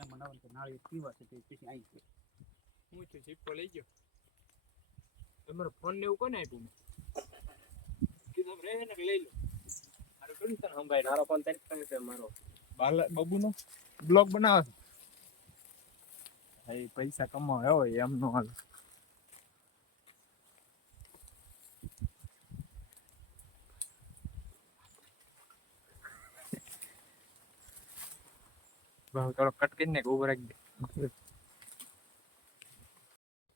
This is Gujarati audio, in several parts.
મહેમાન આવે તો નાળી પીવા છે તે પછી આવી છે હું છું ચીપકો લઈ ગયો તમારો ફોન ને એવું કોને આપ્યું કીધું રહે ને લઈ લો મારો કોણ તને સંભાઈ મારો ફોન તારી પાસે છે મારો બાબુનો બ્લોગ બનાવે છે પૈસા કમાવે હોય એમનો હાલ થોડો કટ કરીને ઉભો રાખી દે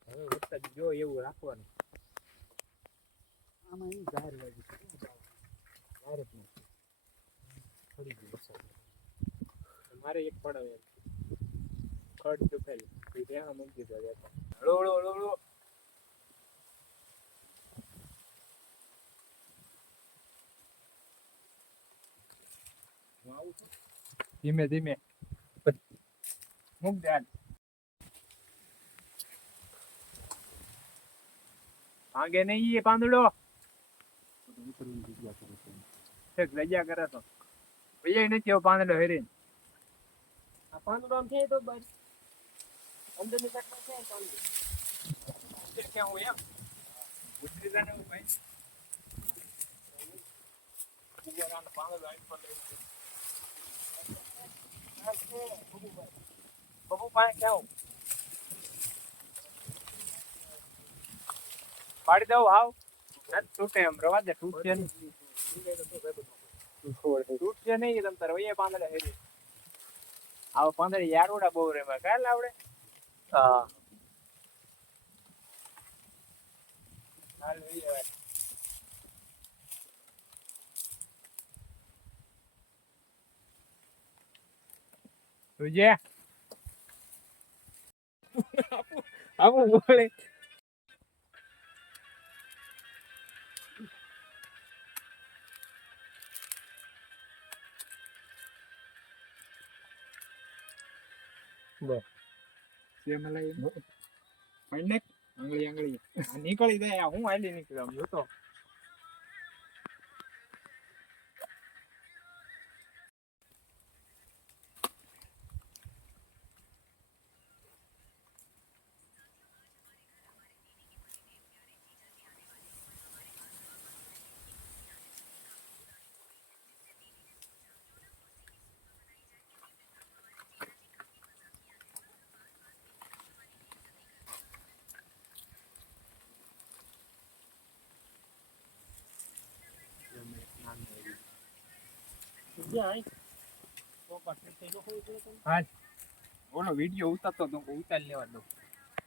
હવે વરસાદ જો એવું રાખવાનું આમાં એ જાહેર બાજુ મારે જ નથી પડી ગયું વરસાદ મારે એક પડાવે ખડ ચૂકેલી ત્યાં મૂકી દીધો હળો હળો હળો હળો ધીમે ધીમે મૂક દે ભાંગે નહીં એ પાંદડો રજા કરે તો ભૈયા નથી પાંદડો હેરીને આ પાંદડો આમ છે તો બસ અંદરની સાઈડમાં છે પાંદડો ક્યાં હું એમ ઉતરી જાય ને ભાઈ પાંદડો આઈ પર લેવું બબુ પાસે ક્યાં પાડી દઉં હાવ તૂટે એમ રવા દે તૂટશે નહીં તમ તારે વૈયા પાંદડા હેરી આવો પાંદડા યારોડા બહુ રે માં કાલ આવડે હા હાલ વૈયા તુજે આપુ બોલે આંગળી નીકળી જાય હું આલી નીકળ્યો આમ જોતો બોલો વિડીયો ઉતારતો તો ઉતારી લેવા દો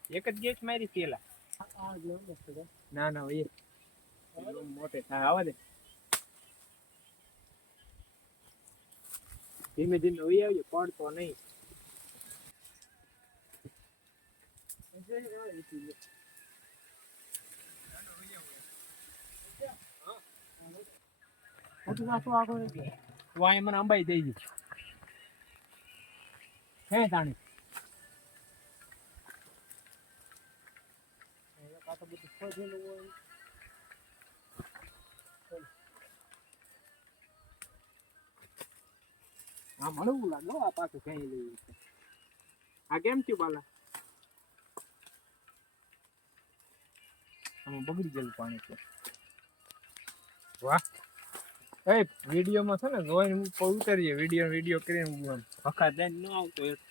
એક જ ગેસ મારી પેલા ના ના એ મોટે થાય આવા દે ધીમે ધીમે ઉઈ આવજો પડતો નહીં વાય મને અંબાઈ દઈ ગઈ હે તાણી હા મળવું લાગે આ પાછું કઈ લઈ આ કેમ થયું બાલા આમાં બગડી ગયેલું પાણી છે વાહ એ વિડીયોમાં છે ને જોઈને ઉતારીએ વિડીયો કરીને વખત ન આવતો